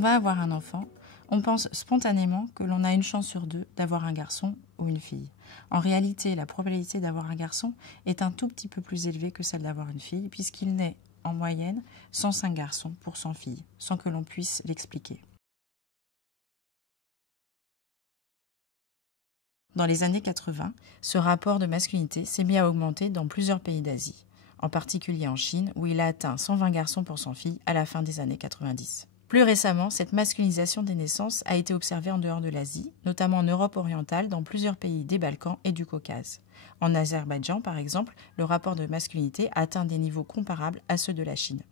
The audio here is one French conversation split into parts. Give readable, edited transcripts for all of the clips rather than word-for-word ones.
on va avoir un enfant, on pense spontanément que l'on a une chance sur deux d'avoir un garçon ou une fille. En réalité, la probabilité d'avoir un garçon est un tout petit peu plus élevée que celle d'avoir une fille, puisqu'il naît en moyenne 105 garçons pour 100 filles, sans que l'on puisse l'expliquer. Dans les années 80, ce rapport de masculinité s'est mis à augmenter dans plusieurs pays d'Asie, en particulier en Chine, où il a atteint 120 garçons pour 100 filles à la fin des années 90. Plus récemment, cette masculinisation des naissances a été observée en dehors de l'Asie, notamment en Europe orientale, dans plusieurs pays des Balkans et du Caucase. En Azerbaïdjan, par exemple, le rapport de masculinité a atteint des niveaux comparables à ceux de la Chine.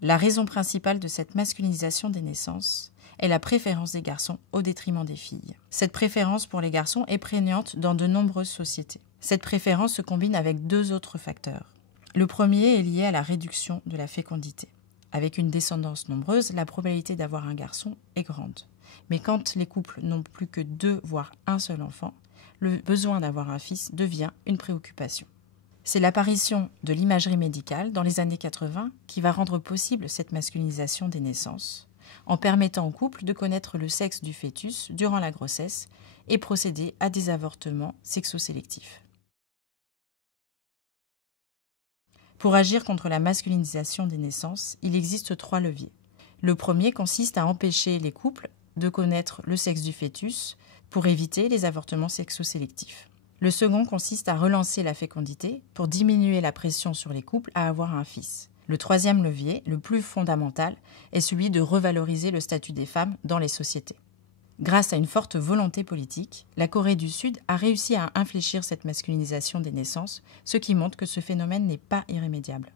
La raison principale de cette masculinisation des naissances est la préférence des garçons au détriment des filles. Cette préférence pour les garçons est prégnante dans de nombreuses sociétés. Cette préférence se combine avec deux autres facteurs. Le premier est lié à la réduction de la fécondité. Avec une descendance nombreuse, la probabilité d'avoir un garçon est grande. Mais quand les couples n'ont plus que 2 voire un seul enfant, le besoin d'avoir un fils devient une préoccupation. C'est l'apparition de l'imagerie médicale dans les années 80 qui va rendre possible cette masculinisation des naissances, en permettant au couple de connaître le sexe du fœtus durant la grossesse et procéder à des avortements sexosélectifs. Pour agir contre la masculinisation des naissances, il existe 3 leviers. Le premier consiste à empêcher les couples de connaître le sexe du fœtus pour éviter les avortements sexosélectifs. Le second consiste à relancer la fécondité pour diminuer la pression sur les couples à avoir un fils. Le troisième levier, le plus fondamental, est celui de revaloriser le statut des femmes dans les sociétés. Grâce à une forte volonté politique, la Corée du Sud a réussi à infléchir cette masculinisation des naissances, ce qui montre que ce phénomène n'est pas irrémédiable.